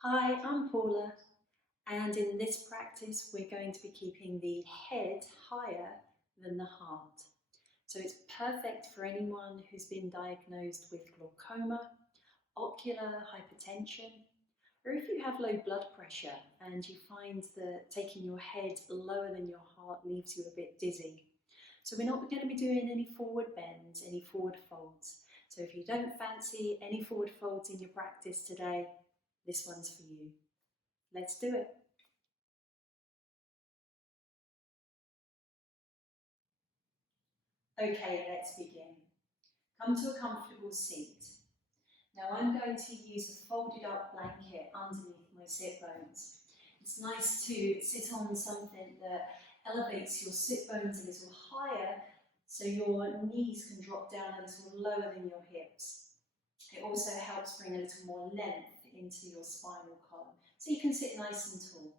Hi, I'm Paula, and in this practice we're going to be keeping the head higher than the heart. So it's perfect for anyone who's been diagnosed with glaucoma, ocular hypertension, or if you have low blood pressure and you find that taking your head lower than your heart leaves you a bit dizzy. So we're not going to be doing any forward bends, any forward folds. So if you don't fancy any forward folds in your practice today, this one's for you. Let's do it. Okay, let's begin. Come to a comfortable seat. Now I'm going to use a folded up blanket underneath my sit bones. It's nice to sit on something that elevates your sit bones a little higher so your knees can drop down a little lower than your hips. It also helps bring a little more length into your spinal column so you can sit nice and tall.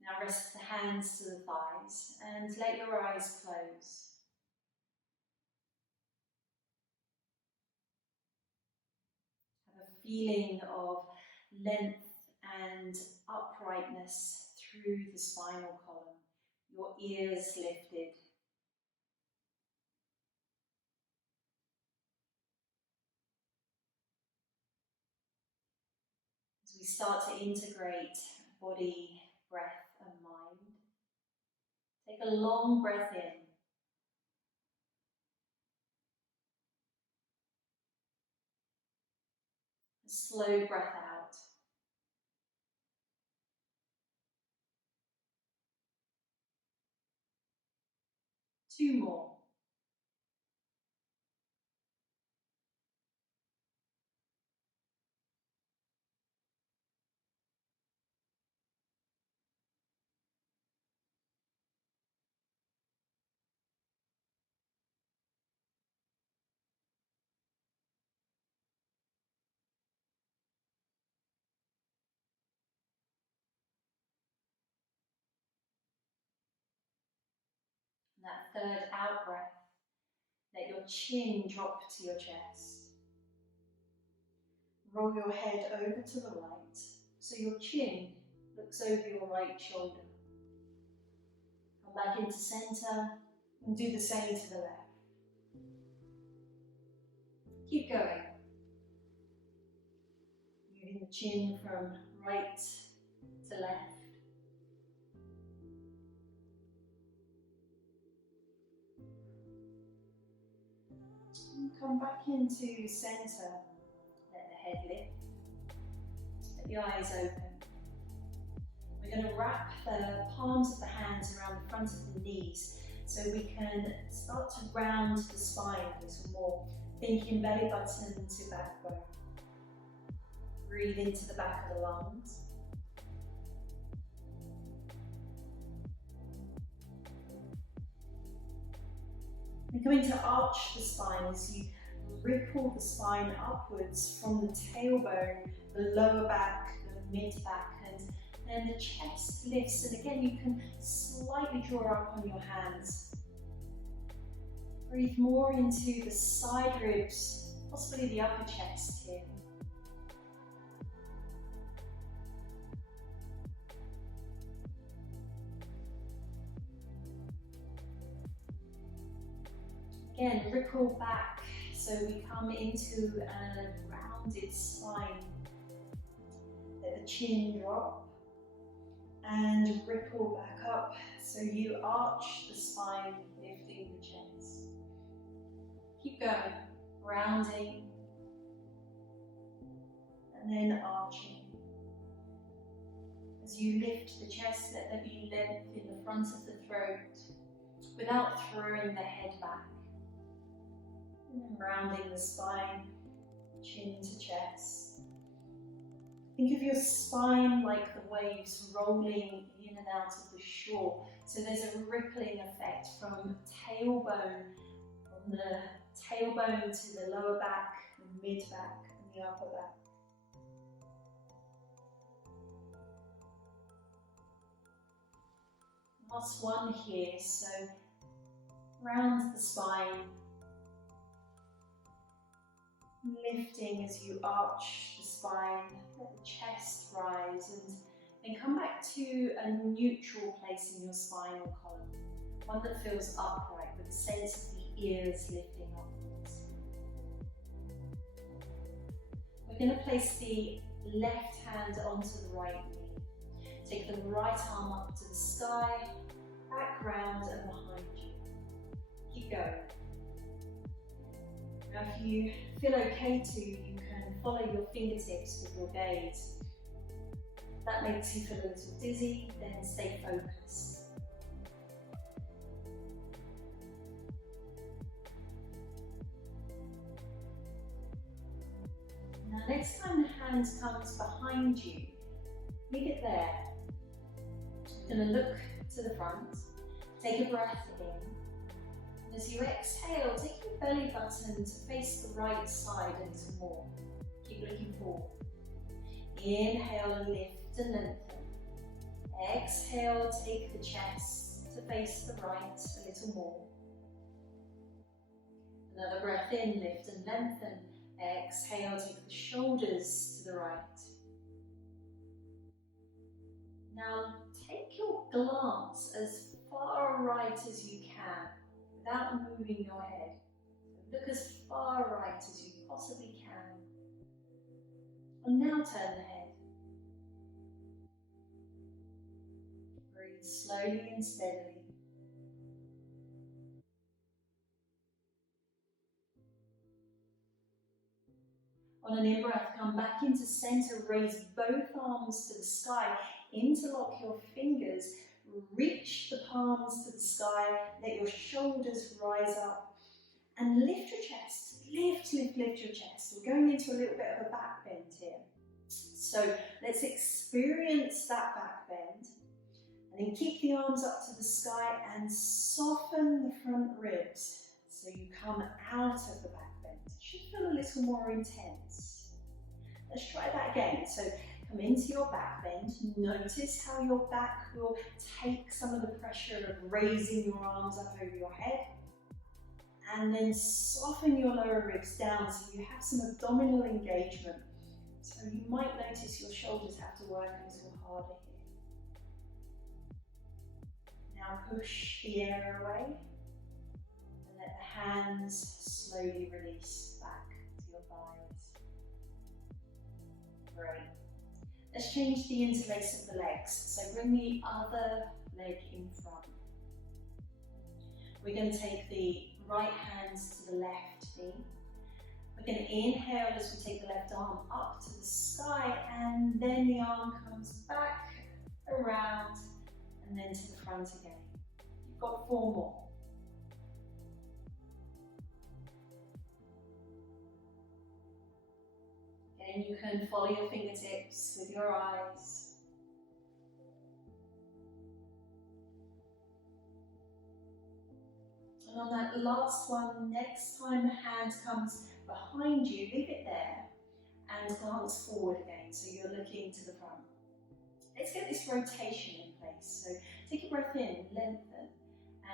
Now rest the hands to the thighs and let your eyes close. Have a feeling of length and uprightness through the spinal column, your ears lifted. As we start to integrate body, breath and mind, take a long breath in. A slow breath out. Two more. And that third out breath, let your chin drop to your chest. Roll your head over to the right, so your chin looks over your right shoulder. Come back into centre and do the same to the left. Keep going. Moving the chin from right to left. And come back into centre. Let the head lift. Let the eyes open. We're going to wrap the palms of the hands around the front of the knees so we can start to round the spine a little more, thinking belly button to backbone. Breathe into the back of the lungs. We're going to arch the spine as you ripple the spine upwards from the tailbone, the lower back, the mid back, and then the chest lifts. And again, you can slightly draw up on your hands. Breathe more into the side ribs, possibly the upper chest here. Again, ripple back so we come into a rounded spine. Let the chin drop and ripple back up so you arch the spine, lifting the chest. Keep going, rounding and then arching. As you lift the chest, let there be length in the front of the throat without throwing the head back. And then rounding the spine, chin to chest. Think of your spine like the waves rolling in and out of the shore. So there's a rippling effect from tailbone, from the tailbone to the lower back, the mid back and the upper back. Last one here, so round the spine. Lifting as you arch the spine, let the chest rise, and then come back to a neutral place in your spinal column, one that feels upright with a sense of the ears lifting upwards. We're going to place the left hand onto the right knee. Take the right arm up to the sky, back round and behind you. Keep going. Now if you feel okay to, you can follow your fingertips with your gaze. If that makes you feel a little dizzy, then stay focused. Now next time the hand comes behind you, leave it there. You're going to look to the front, take a breath in. As you exhale, take your belly button to face the right side a little more. Keep looking forward. Inhale and lift and lengthen. Exhale, take the chest to face the right a little more. Another breath in, lift and lengthen. Exhale, take the shoulders to the right. Now take your glance as far right as you can, without moving your head. Look as far right as you possibly can. And now turn the head. Breathe slowly and steadily. On an in-breath, come back into center, raise both arms to the sky, interlock your fingers, reach the palms to the sky, let your shoulders rise up, and lift your chest. Lift your chest. We're going into a little bit of a back bend here. So let's experience that back bend, and then keep the arms up to the sky and soften the front ribs so you come out of the back bend. It should feel a little more intense. Let's try that again. So come into your back bend. Notice how your back will take some of the pressure of raising your arms up over your head. And then soften your lower ribs down so you have some abdominal engagement. So you might notice your shoulders have to work a little harder here. Now push the air away and let the hands slowly release back to your thighs. Great. Let's change the interlace of the legs. So bring the other leg in front. We're going to take the right hand to the left knee. We're going to inhale as we take the left arm up to the sky, and then the arm comes back, around, and then to the front again. You've got 4 more. Again, you can follow your fingertips with your eyes. And on that last one, next time the hand comes behind you, leave it there and glance forward again, so you're looking to the front. Let's get this rotation in place. So take a breath in, lengthen,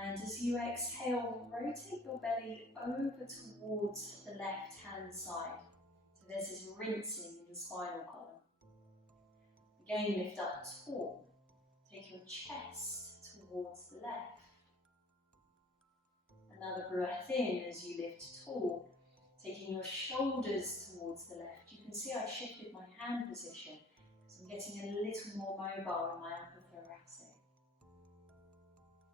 and as you exhale, rotate your belly over towards the left hand side. So there's this rinsing in the spinal column. Again, lift up tall. Take your chest towards the left. Another breath in as you lift tall, taking your shoulders towards the left. You can see I shifted my hand position because I'm getting a little more mobile in my upper thoracic.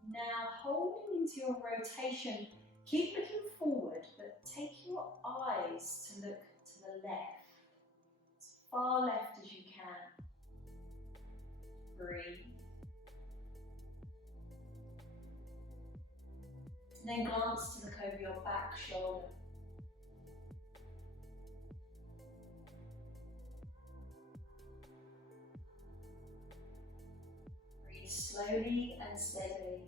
Now, holding into your rotation, keep looking forward, but take your eyes to look to the left, as far left as you can. Breathe. And then glance to look over your back shoulder. Breathe slowly and steadily,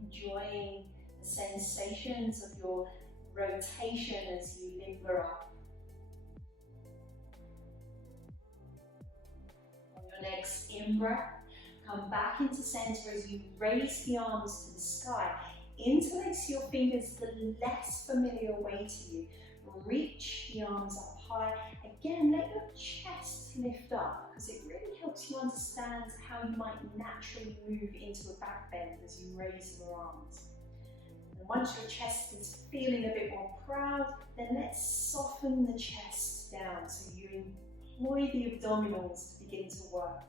enjoying the sensations of your rotation as you limber up. On your next in-breath, come back into center as you raise the arms to the sky. Interlace your fingers the less familiar way to you. reach the arms up high. Again, let your chest lift up because it really helps you understand how you might naturally move into a back bend as you raise your arms. And once your chest is feeling a bit more proud, then let's soften the chest down so you employ the abdominals to begin to work.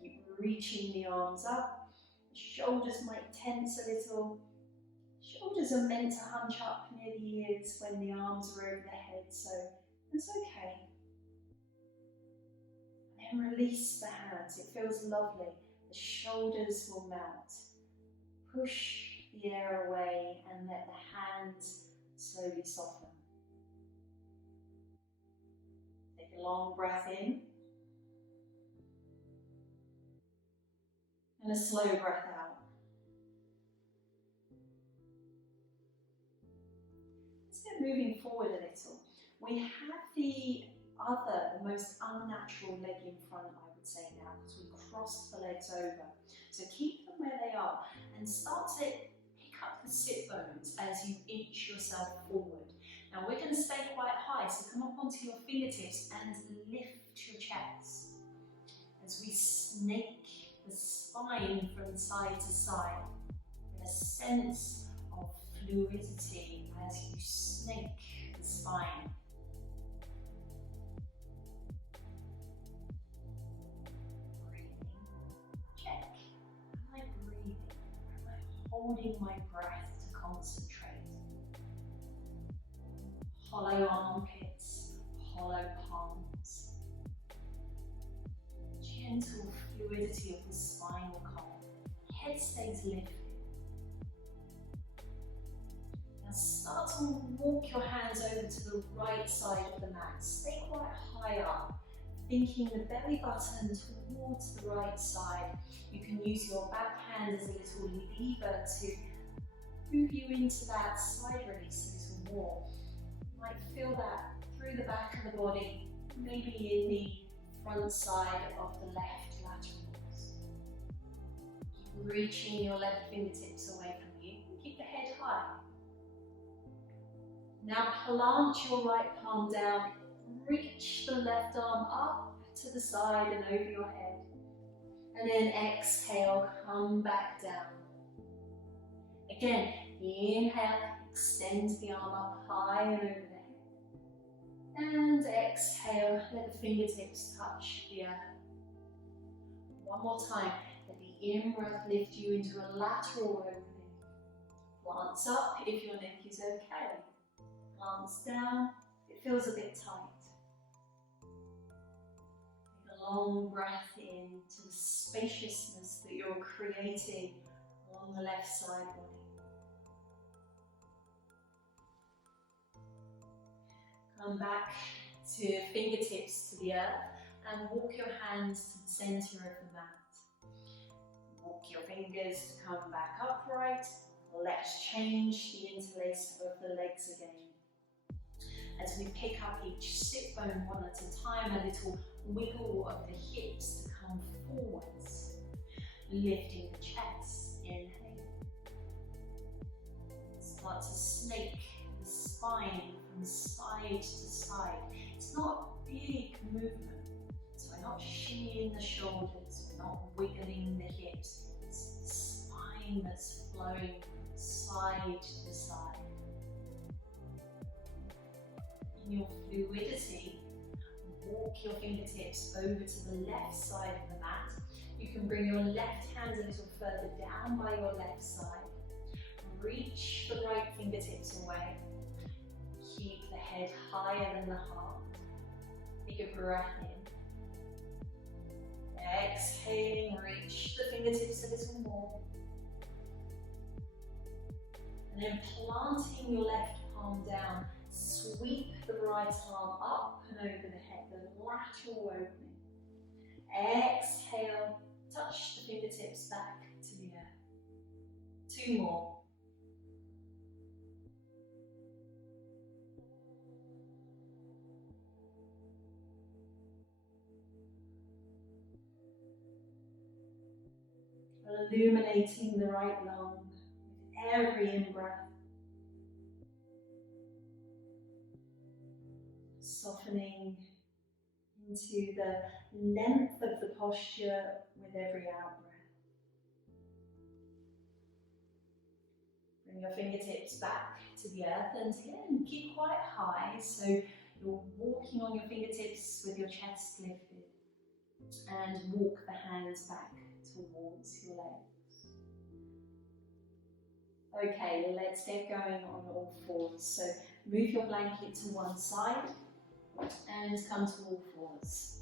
Keep reaching the arms up. Shoulders might tense a little. Shoulders are meant to hunch up near the ears when the arms are over the head, so it's okay. And then release the hands. It feels lovely. The shoulders will melt. Push the air away and let the hands slowly soften. Take a long breath in and a slow breath out. Let's get moving forward a little. We have the most unnatural leg in front, I would say now, because we crossed the legs over. So keep them where they are and start to pick up the sit bones as you inch yourself forward. Now we're going to stay quite high, so come up onto your fingertips and lift your chest. As we snake the spine from side to side, with a sense of fluidity as you snake the spine. Breathing. Check. Am I breathing? Am I holding my breath to concentrate? Hollow armpits, hollow palms. Gentle fluidity of the spinal column. Head stays lifted. Now start to walk your hands over to the right side of the mat. Stay quite high up, thinking the belly button towards the right side. You can use your back hand as a little lever to move you into that side release a little more. You might feel that through the back of the body, maybe in the front side of the left laterals. Keep reaching your left fingertips away from you. Keep the head high. Now plant your right palm down. Reach the left arm up to the side and over your head. And then exhale, come back down. Again, inhale, extend the arm up high and over the head. And exhale, let the fingertips touch the earth. One more time, let the in-breath lift you into a lateral opening. Glance up if your neck is okay. Glance down if it feels a bit tight. Take a long breath into the spaciousness that you're creating along the left side body. Come back to fingertips to the earth and walk your hands to the centre of the mat. Walk your fingers to come back upright. Let's change the interlace of the legs again. As we pick up each sit bone one at a time, a little wiggle of the hips to come forwards. Lifting the chest, inhale. Start to snake the spine from side to side. It's not a big movement, so we're not shimmying the shoulders, we're not wiggling the hips. It's the spine that's flowing from side to side. In your fluidity, walk your fingertips over to the left side of the mat. You can bring your left hand a little further down by your left side. Reach the right fingertips away. Keep the head higher than the heart. Take a breath in. Exhaling, reach the fingertips a little more. And then planting your left palm down, sweep the right arm up and over the head, the lateral opening. Exhale, touch the fingertips back to the earth. Two more. Illuminating the right lung with every in-breath. softening into the length of the posture with every out-breath. Bring your fingertips back to the earth and again, keep quite high so you're walking on your fingertips with your chest lifted, and walk the hands back towards your legs. Okay, let's get going on all fours. So move your blanket to one side and come to all fours.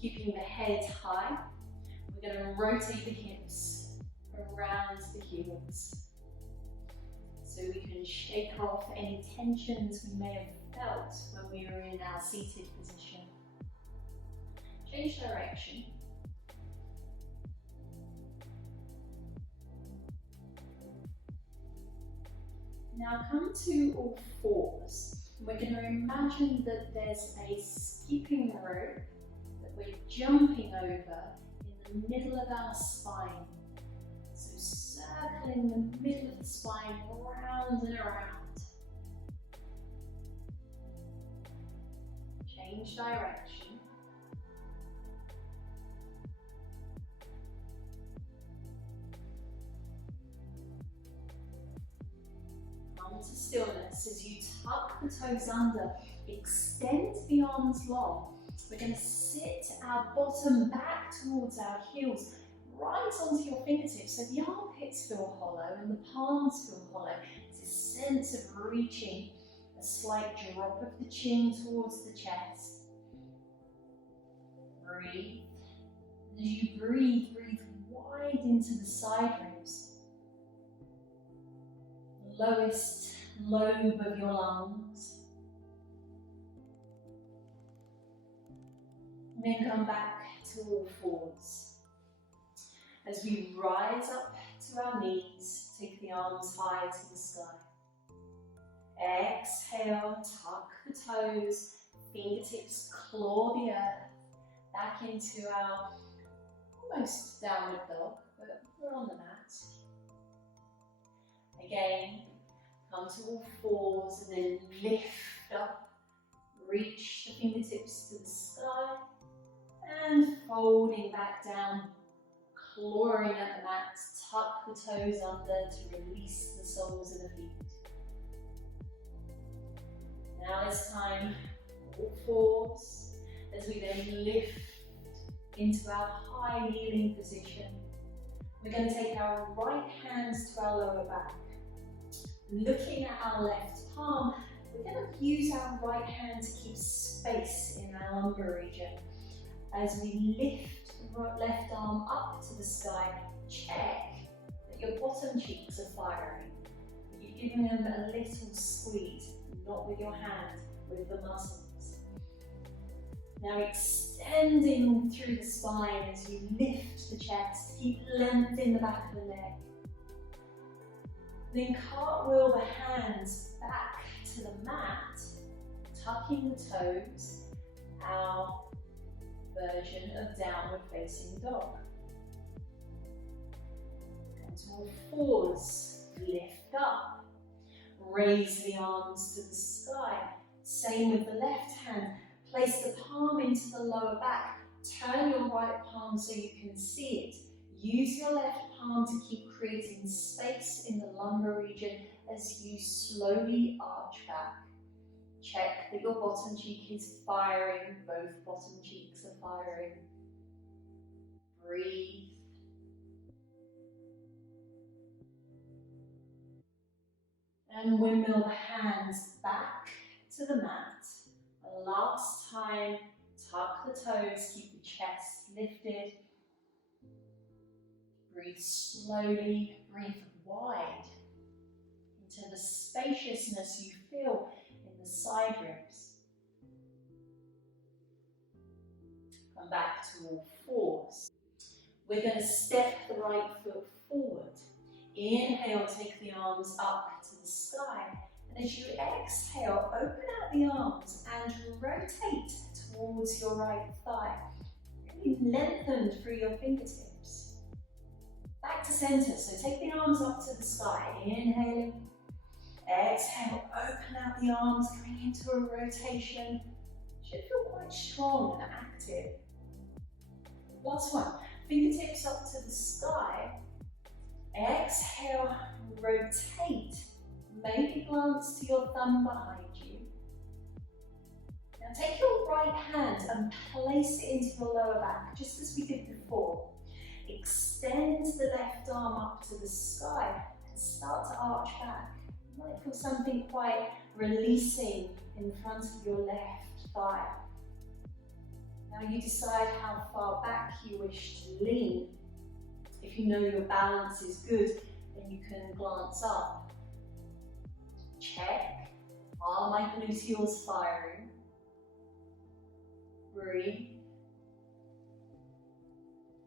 Keeping the head high, we're going to rotate the hips around the heels so we can shake off any tensions we may have felt when we were in our seated position. Change direction. Now come to all fours. We're going to imagine that there's a skipping rope that we're jumping over in the middle of our spine. So circling the middle of the spine round and around. Change direction. Come to stillness as you tuck the toes under, extend the arms long. We're going to sit our bottom back towards our heels, right onto your fingertips, so the armpits feel hollow and the palms feel hollow. It's a sense of reaching, a slight drop of the chin towards the chest. Breathe. As you breathe, breathe wide into the side ribs. Lowest lobe of your lungs. And then come back to all fours. As we rise up to our knees, take the arms high to the sky. Exhale, tuck the toes, fingertips claw the earth, back into our almost downward dog, but we're on the mat. Again, come to all fours and then lift up, reach the fingertips to the sky, and folding back down, clawing at the mat, tuck the toes under to release the soles of the feet. Now it's time, all fours, as we then lift into our high kneeling position. We're going to take our right hands to our lower back. Looking at our left palm, we're going to use our right hand to keep space in our lumbar region. As we lift the left arm up to the sky, check that your bottom cheeks are firing. That you're giving them a little squeeze, not with your hand, with the muscles. Now extending through the spine as you lift the chest, keep length in the back of the neck. Then cartwheel the hands back to the mat, tucking the toes, our version of downward facing dog. Come to all fours, lift up, raise the arms to the sky. Same with the left hand, place the palm into the lower back, turn your right palm so you can see it. Use your left palm to keep creating space in the lumbar region as you slowly arch back. Check that your bottom cheek is firing, both bottom cheeks are firing. Breathe. And windmill the hands back to the mat. And last time, tuck the toes, keep the chest lifted. Breathe slowly, breathe wide into the spaciousness you feel in the side ribs. Come back to all fours. We're going to step the right foot forward. Inhale, take the arms up to the sky. And as you exhale, open out the arms and rotate towards your right thigh. Really lengthen through your fingertips. Back to center, so take the arms up to the sky, inhaling. Exhale, open out the arms, coming into a rotation. Should feel quite strong and active. Last one, fingertips up to the sky. Exhale, rotate. Maybe glance to your thumb behind you. Now take your right hand and place it into your lower back, just as we did before. Extend the left arm up to the sky and start to arch back. You might feel something quite releasing in front of your left thigh. Now you decide how far back you wish to lean. If you know your balance is good, then you can glance up. Check, are my gluteals firing? Breathe.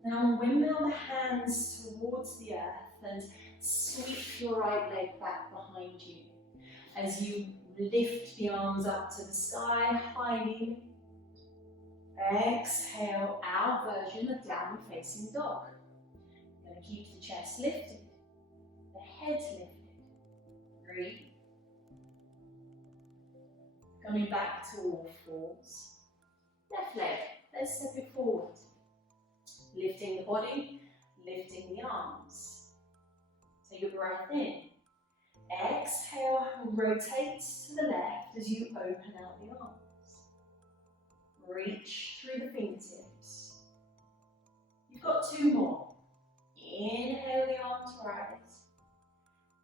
Now windmill the hands towards the earth and sweep your right leg back behind you. As you lift the arms up to the sky, high knee. Exhale, our version of downward facing dog. You're going to keep the chest lifted, the head lifted. Breathe. Coming back to all fours. Left leg, let's step it forward. Lifting the body, lifting the arms. Take a breath in. Exhale, rotate to the left as you open out the arms. Reach through the fingertips. You've got two more. Inhale, the arms rise.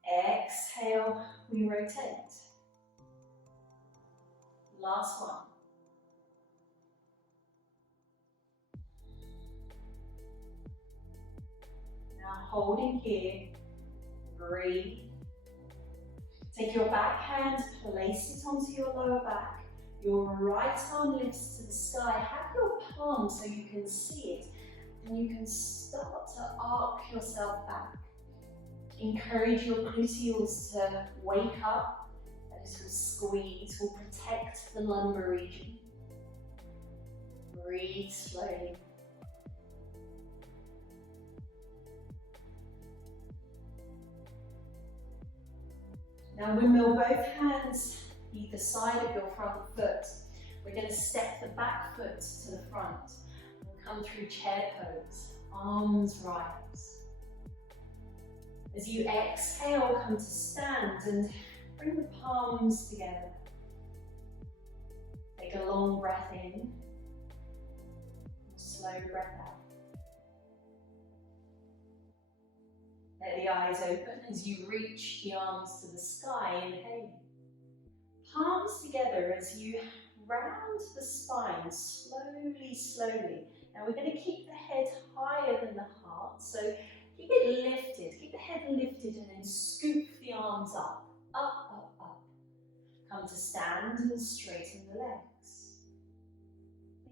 Exhale, we rotate. Last one. Now holding here, breathe. Take your back hand, place it onto your lower back. Your right arm lifts to the sky. Have your palm so you can see it. And you can start to arc yourself back. Encourage your gluteals to wake up. A little squeeze will protect the lumbar region. Breathe slowly. Now windmill both hands either side of your front foot. We're going to step the back foot to the front. We'll come through chair pose, arms rise. As you exhale, come to stand and bring the palms together. Take a long breath in, a slow breath out. Let the eyes open as you reach the arms to the sky, inhale. Palms together as you round the spine, slowly, slowly. Now we're going to keep the head higher than the heart, so keep it lifted, keep the head lifted and then scoop the arms up, up, up, up. Come to stand and straighten the legs.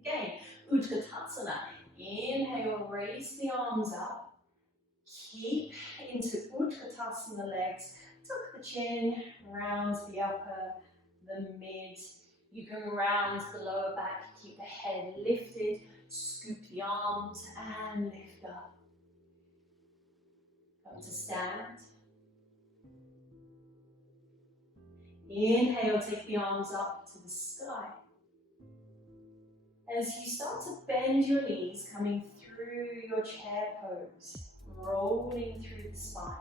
Again, Utkatasana. Inhale, raise the arms up. Keep into Utkatasana legs. Tuck the chin, round the upper, the mid. You can round the lower back, keep the head lifted, scoop the arms and lift up. Come to stand. Inhale, take the arms up to the sky. As you start to bend your knees, coming through your chair pose, rolling through the spine.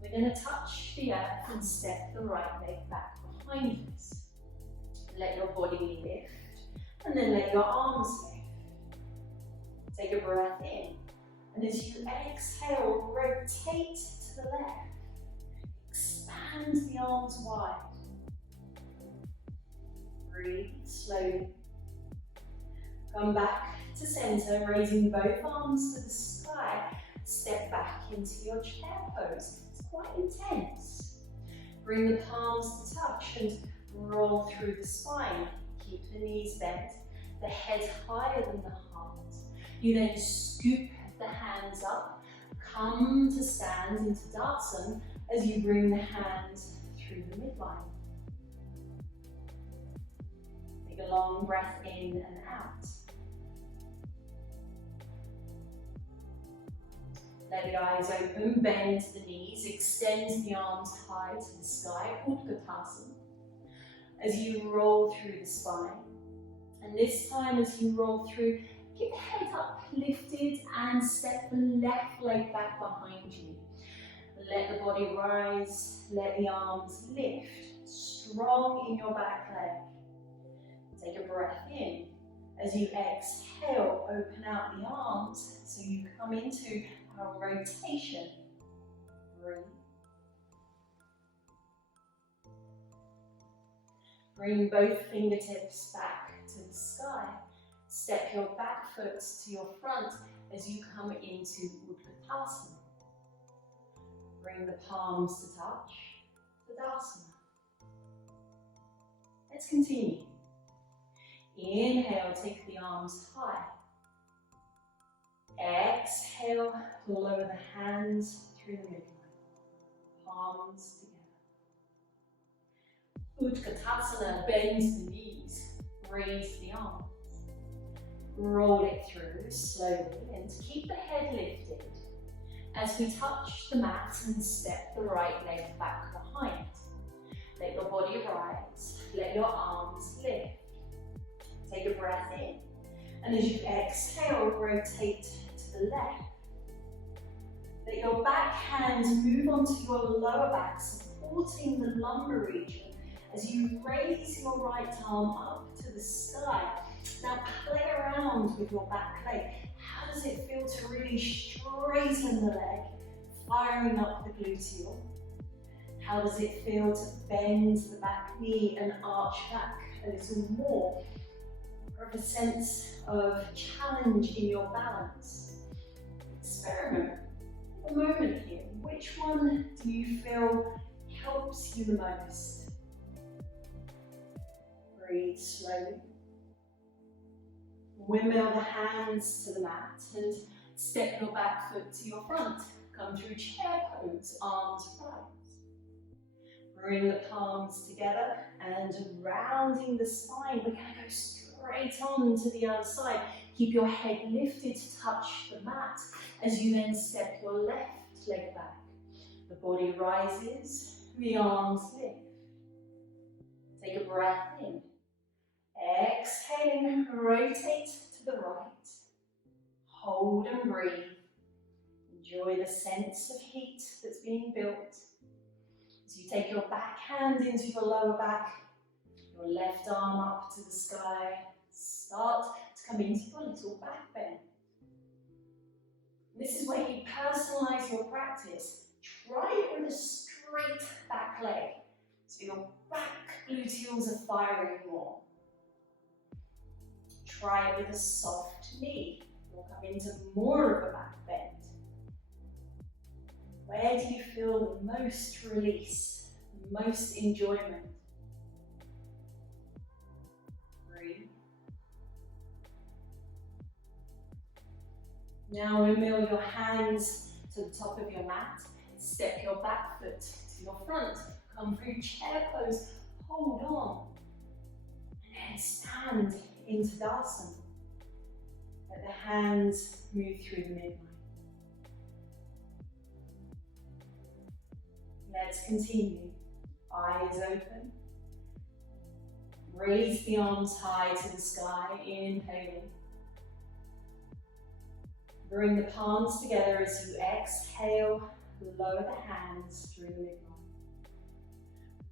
We're going to touch the earth and step the right leg back behind us. Let your body lift, and then let your arms lift. Take a breath in, and as you exhale, rotate to the left. Expand the arms wide. Breathe slowly. Come back to center, raising both arms to the sky. Step back into your chair pose. It's quite intense. Bring the palms to touch and roll through the spine. Keep the knees bent, the head higher than the heart. You then scoop the hands up. Come to stand into Darshan as you bring the hands through the midline. Take a long breath in and out. Let the eyes open, bend the knees, extend the arms high to the sky, Utkatasana. As you roll through the spine. And this time as you roll through, keep the head up lifted and step the left leg back behind you. Let the body rise, let the arms lift, strong in your back leg. Take a breath in. As you exhale, open out the arms so you come into a rotation. Breathe. Bring both fingertips back to the sky. Step your back foot to your front as you come into Utkatasana. Bring the palms to touch, Tadasana. Let's continue. Inhale, take the arms high. Exhale, lower the hands through the midline. Palms together. Utkatasana, bend the knees, raise the arms. Roll it through slowly and keep the head lifted as we touch the mat and step the right leg back behind. Let your body rise, let your arms lift. Take a breath in, and as you exhale, rotate to the left. Let your back hands move onto your lower back, supporting the lumbar region as you raise your right arm up to the sky. Now play around with your back leg. How does it feel to really straighten the leg, firing up the gluteal? How does it feel to bend the back knee and arch back a little more? Or a sense of challenge in your balance? Experiment for a moment here. Which one do you feel helps you the most? Breathe slowly. Windmill the hands to the mat and step your back foot to your front. Come through chair pose, arms rise. Bring the palms together and rounding the spine, we're going to go straight on to the other side. Keep your head lifted to touch the mat as you then step your left leg back. The body rises, the arms lift. Take a breath in. Exhaling, rotate to the right. Hold and breathe. Enjoy the sense of heat that's being built. As you take your back hand into your lower back, your left arm up to the sky, start to come into your little back bend. This is where you personalize your practice. Try it with a straight back leg, so your back gluteals are firing more. Try it with a soft knee. You'll come into more of a back bend. Where do you feel the most release, the most enjoyment? Breathe. Now windmill your hands to the top of your mat and step your back foot to your front. Come through chair pose, hold on, and then stand into Tadasana. Let the hands move through the midline. Let's continue. Eyes open. Raise the arms high to the sky, inhaling. Bring the palms together as you exhale, lower the hands through the midline.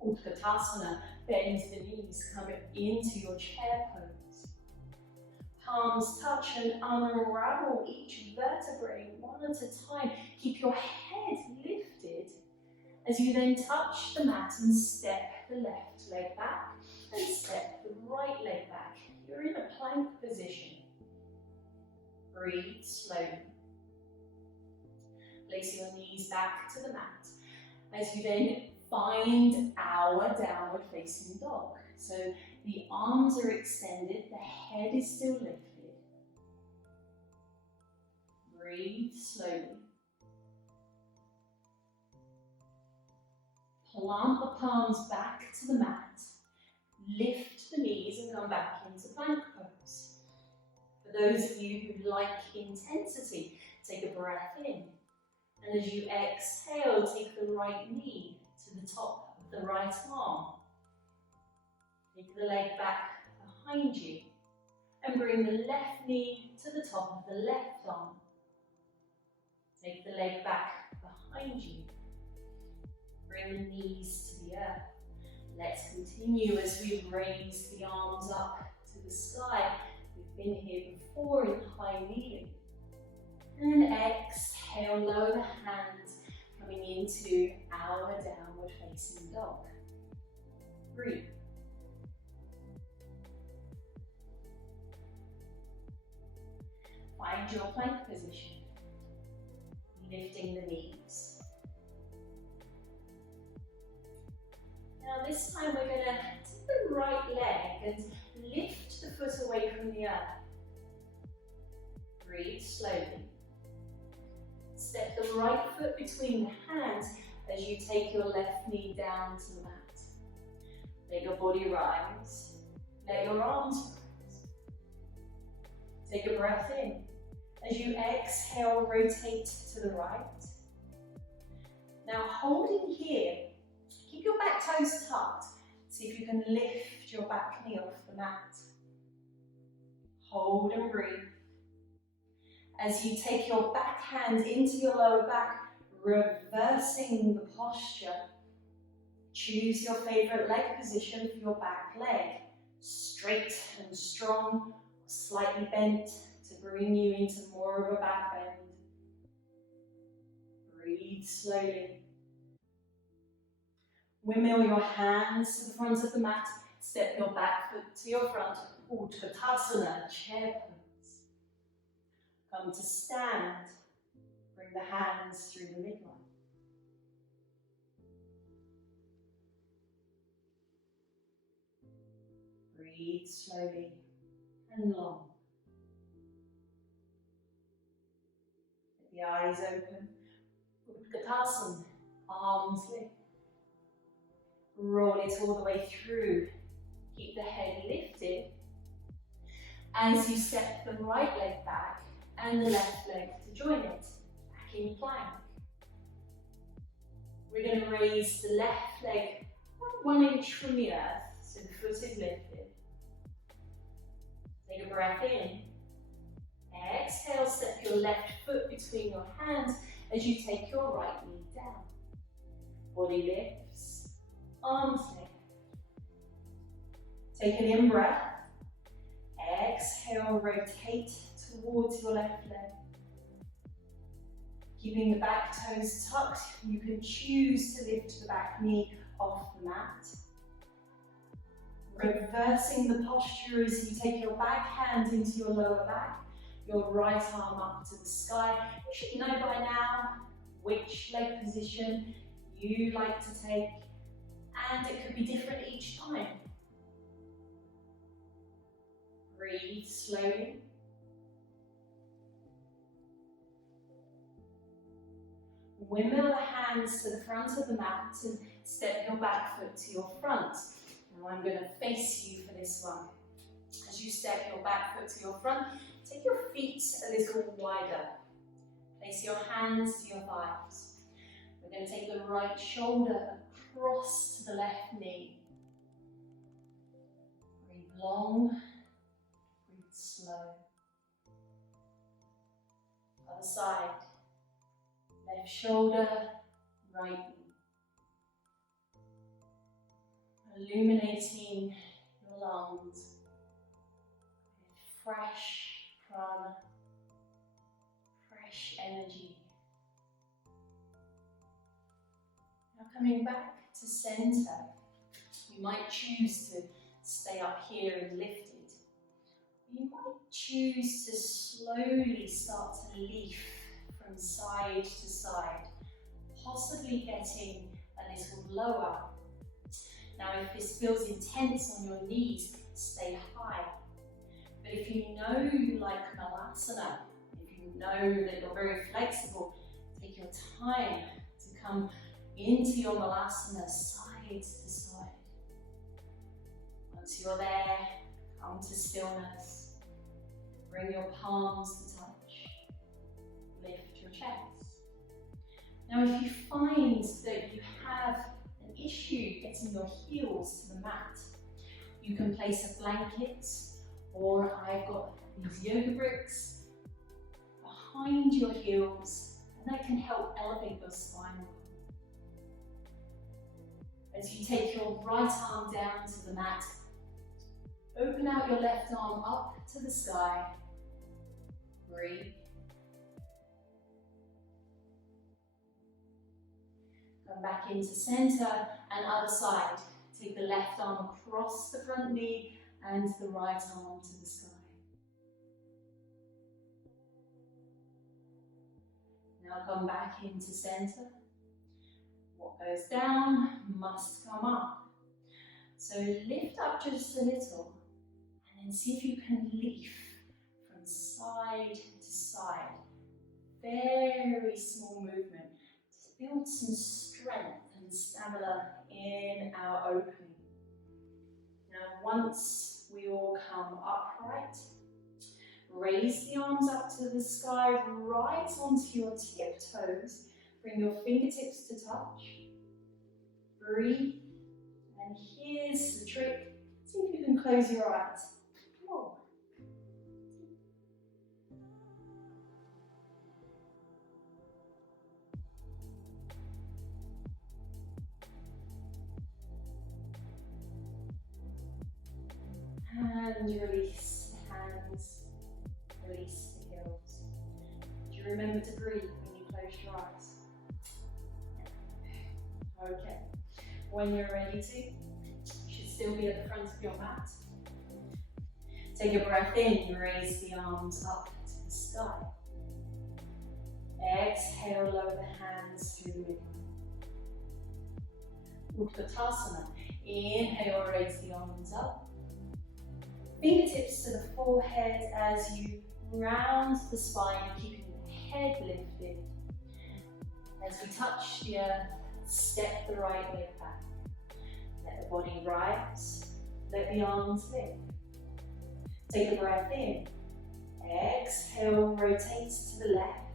Utkatasana, bend the knees, come into your chair pose. Palms touch and unravel each vertebrae one at a time. Keep your head lifted as you then touch the mat and step the left leg back and step the right leg back. You're in a plank position. Breathe slowly. Place your knees back to the mat as you then find our downward facing dog. So the arms are extended, the head is still lifted. Breathe slowly. Plant the palms back to the mat. Lift the knees and come back into plank pose. For those of you who like intensity, take a breath in. And as you exhale, take the right knee to the top of the right arm. Take the leg back behind you and bring the left knee to the top of the left arm. Take the leg back behind you. Bring the knees to the earth. Let's continue as we raise the arms up to the sky. We've been here before in high kneeling. And exhale, lower the hands, coming into our downward facing dog. Breathe. Find your plank position, lifting the knees. Now this time we're going to take the right leg and lift the foot away from the earth. Breathe slowly. Step the right foot between the hands as you take your left knee down to the mat. Let your body rise. Let your arms rise. Take a breath in. As you exhale, rotate to the right. Now holding here, keep your back toes tucked. See if you can lift your back knee off the mat. Hold and breathe. As you take your back hand into your lower back, reversing the posture. Choose your favourite leg position for your back leg. Straight and strong, slightly bent to bring you into more of a back bend. Breathe slowly. Windmill your hands to the front of the mat. Step your back foot to your front. Utkatasana, chair pose. Come to stand. Bring the hands through the midline. Breathe slowly and long. Let the eyes open. Utkatasana, arms lift. Roll it all the way through. Keep the head lifted. As you step the right leg back and the left leg to join it. Back in plank. We're going to raise the left leg 1 inch from the earth, so the foot is lifted. Take a breath in. Exhale, step your left foot between your hands as you take your right knee down. Body lifts, arms lift. Take an in breath. Exhale, rotate towards your left leg. Keeping the back toes tucked, you can choose to lift the back knee off the mat. Reversing the posture as you take your back hand into your lower back, your right arm up to the sky. You should know by now which leg position you like to take, and it could be different each time. Breathe slowly. Windmill the hands to the front of the mat and step your back foot to your front. Now I'm going to face you for this one. As you step your back foot to your front, take your feet a little wider. Place your hands to your thighs. We're going to take the right shoulder across to the left knee. Breathe long, breathe slow. Other side. Left shoulder, right knee. Illuminating your lungs with fresh prana, fresh energy. Now coming back to center, you might choose to stay up here and lift it. You might choose to slowly start to leaf from side to side, possibly getting a little lower. Now if this feels intense on your knees, stay high. But if you know you like malasana, if you know that you're very flexible, take your time to come into your malasana side to side. Once you're there, come to stillness. Bring your palms to touch. Lift your chest. Now, if you find that you have an issue getting your heels to the mat, you can place a blanket, or I've got these yoga bricks behind your heels, and that can help elevate your spinal. As you take your right arm down to the mat, open out your left arm up to the sky. Breathe. Come back into center and other side. Take the left arm across the front knee and the right arm to the sky. Now come back into center. What goes down must come up. So lift up just a little and then see if you can leaf from side to side. Very small movement. Just build some strength and stamina in our opening. Now once we all come upright, raise the arms up to the sky, right onto your tiptoes. Bring your fingertips to touch. Breathe. And here's the trick. See if you can close your eyes. Whoa. And release the hands, release the heels. Do you remember to breathe when you close your eyes? Okay. When you're ready to, you should still be at the front of your mat. Take a breath in, raise the arms up to the sky. Exhale, lower the hands through the midline. Utkatasana. Inhale, raise the arms up. Fingertips to the forehead as you round the spine, keeping the head lifted. As we touch the earth, step the right leg back. Let the body rise. Let the arms lift. Take a breath in. Exhale, rotate to the left.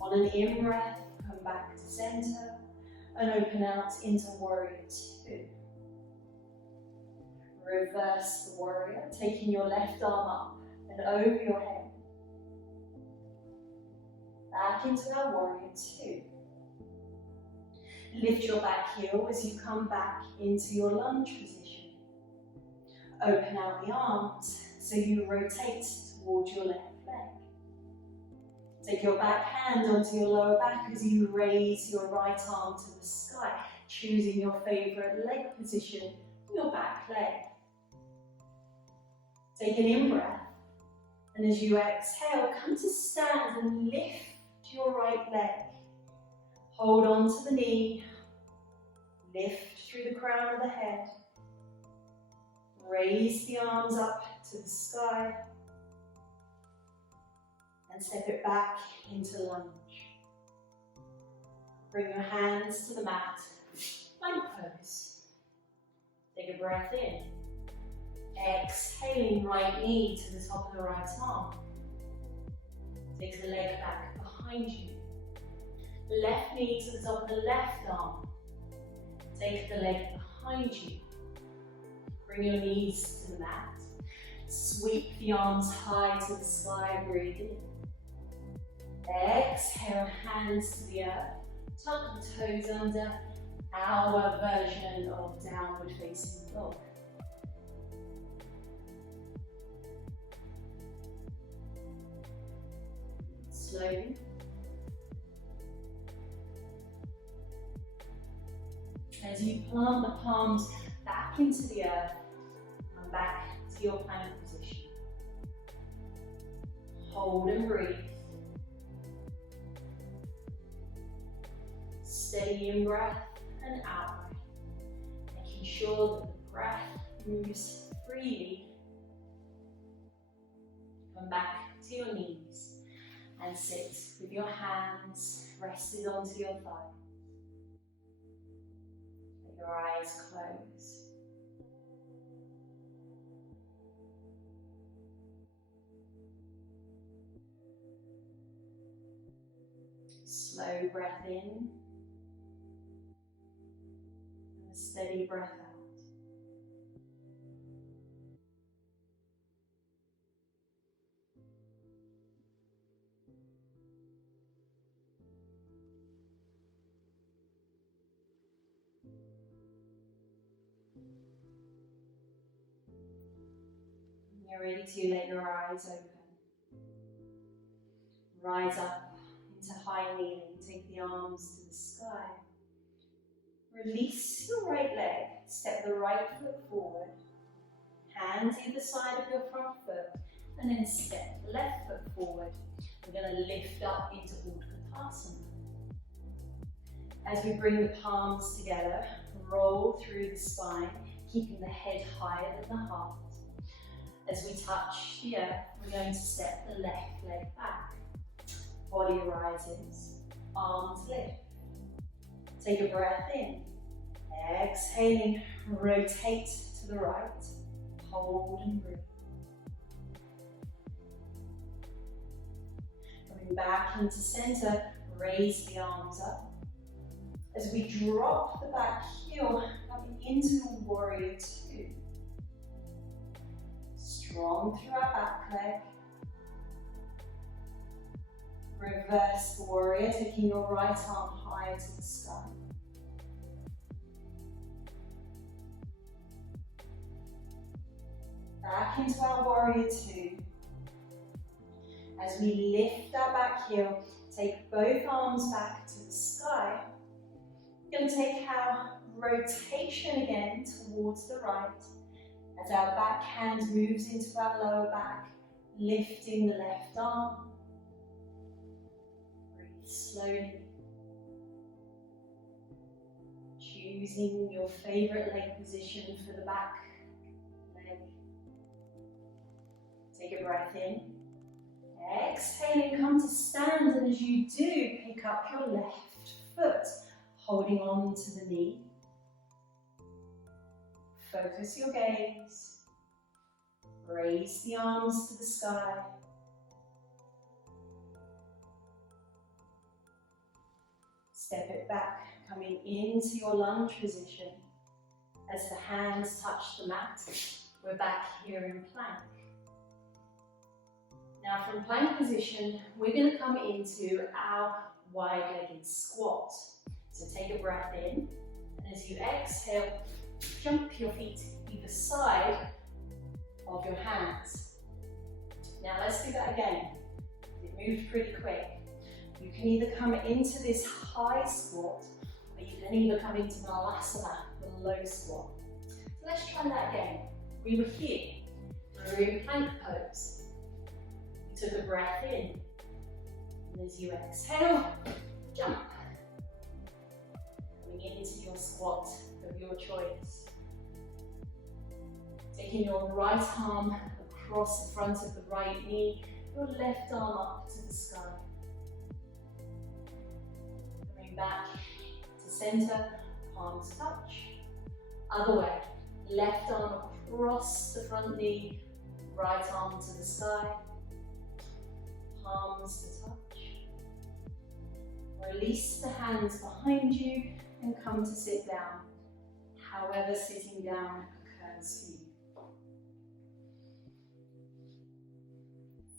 On an in-breath, come back to center and open out into warrior two. Reverse the warrior, taking your left arm up and over your head. Back into our warrior two. Lift your back heel as you come back into your lunge position. Open out the arms so you rotate towards your left leg. Take your back hand onto your lower back as you raise your right arm to the sky, choosing your favorite leg position, your back leg. Take an in-breath, and as you exhale, come to stand and lift your right leg. Hold on to the knee, lift through the crown of the head, raise the arms up to the sky, and step it back into lunge. Bring your hands to the mat, plank pose. Take a breath in. Exhaling, right knee to the top of the right arm. Take the leg back behind you. Left knee to the top of the left arm. Take the leg behind you. Bring your knees to the mat. Sweep the arms high to the sky, breathe in. Exhale, hands to the earth. Tuck the toes under our version of downward facing dog. Slowly. As you plant the palms back into the earth and back to your plank position. Hold and breathe. Steady in breath and out breath. Making sure that the breath moves freely. Come back to your knees and sit with your hands rested onto your thighs. Let your eyes close. Slow breath in and a steady breath out. You're ready to let your eyes open. Rise up into high kneeling. Take the arms to the sky. Release your right leg. Step the right foot forward. Hands either side of your front foot. And then step the left foot forward. We're going to lift up into Utkatasana. As we bring the palms together, roll through the spine, keeping the head higher than the heart. As we touch the earth, we're going to step the left leg back. Body rises, arms lift. Take a breath in. Exhaling, rotate to the right. Hold and breathe. Coming back into center, raise the arms up. As we drop the back heel, coming into warrior two. Strong through our back leg. Reverse the warrior, taking your right arm higher to the sky. Back into our warrior two. As we lift our back heel, take both arms back to the sky. We're going to take our rotation again towards the right. As our back hand moves into our lower back, lifting the left arm. Breathe slowly. Choosing your favorite leg position for the back leg. Take a breath in. Exhaling, come to stand, and as you do, pick up your left foot, holding on to the knee. Focus your gaze. Raise the arms to the sky. Step it back, coming into your lunge position. As the hands touch the mat, we're back here in plank. Now from plank position, we're going to come into our wide-legged squat. So take a breath in, and as you exhale, jump your feet either side of your hands. Now let's do that again. It moved pretty quick. You can either come into this high squat, or you can either come into Malasana, the low squat. So let's try that again. We were here, we were in plank pose. You took a breath in, and as you exhale, jump. Coming into your squat of your choice. Taking your right arm across the front of the right knee, your left arm up to the sky. Coming back to center, palms touch. Other way, left arm across the front knee, right arm to the sky. Palms to touch. Release the hands behind you and come to sit down, however sitting down occurs for you.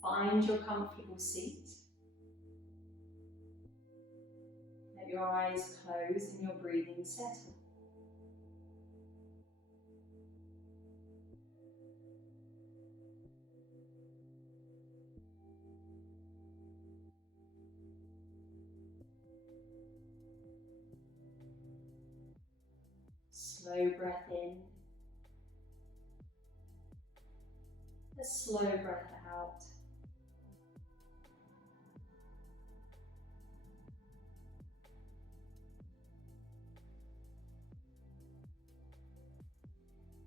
Find your comfortable seat. Let your eyes close and your breathing settle. Slow breath in, a slow breath out.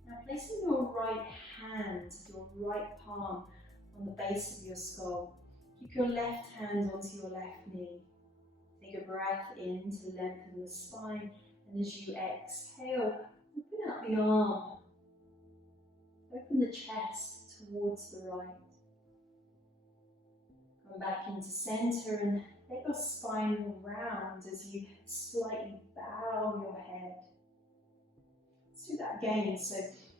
Now placing your right hand, your right palm on the base of your skull. Keep your left hand onto your left knee. Take a breath in to lengthen the spine. And as you exhale, open up the arm. Open the chest towards the right. Come back into center and Let your spine round as you slightly bow your head. Let's do that again. So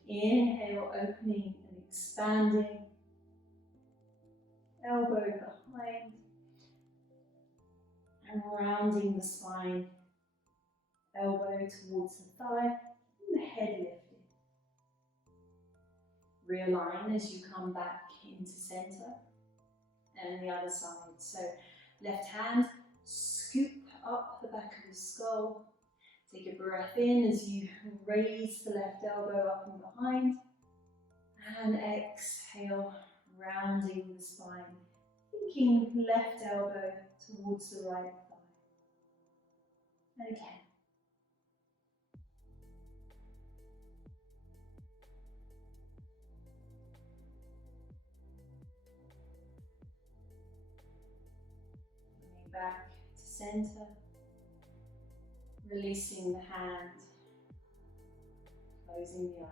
inhale, opening and expanding. Elbow behind. And rounding the spine. Elbow towards the thigh. And the head lifted. Realign as you come back into center. And the other side. So left hand, scoop up the back of the skull. Take a breath in as you raise the left elbow up and behind. And exhale, rounding the spine. Thinking left elbow towards the right thigh. And again. Coming back to center. Releasing the hand. Closing the eyes.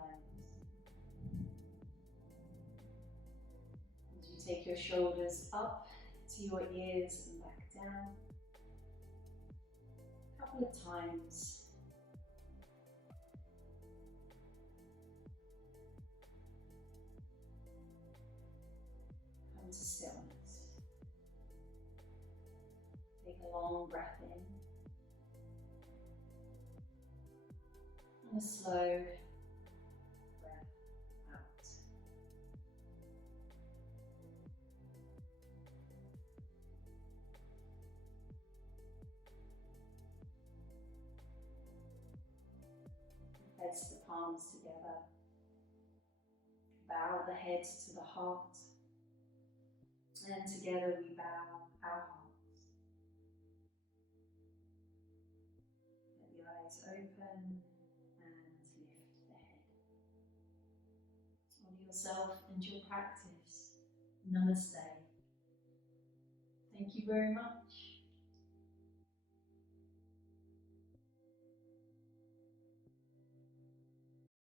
As you take your shoulders up to your ears and back down. A couple of times. Come to stillness. Take a long breath in. And a slow breath out. Press the palms together. Bow the head to the heart. And together we bow our hearts. Let the eyes open. Honor yourself and your practice. Namaste. Thank you very much.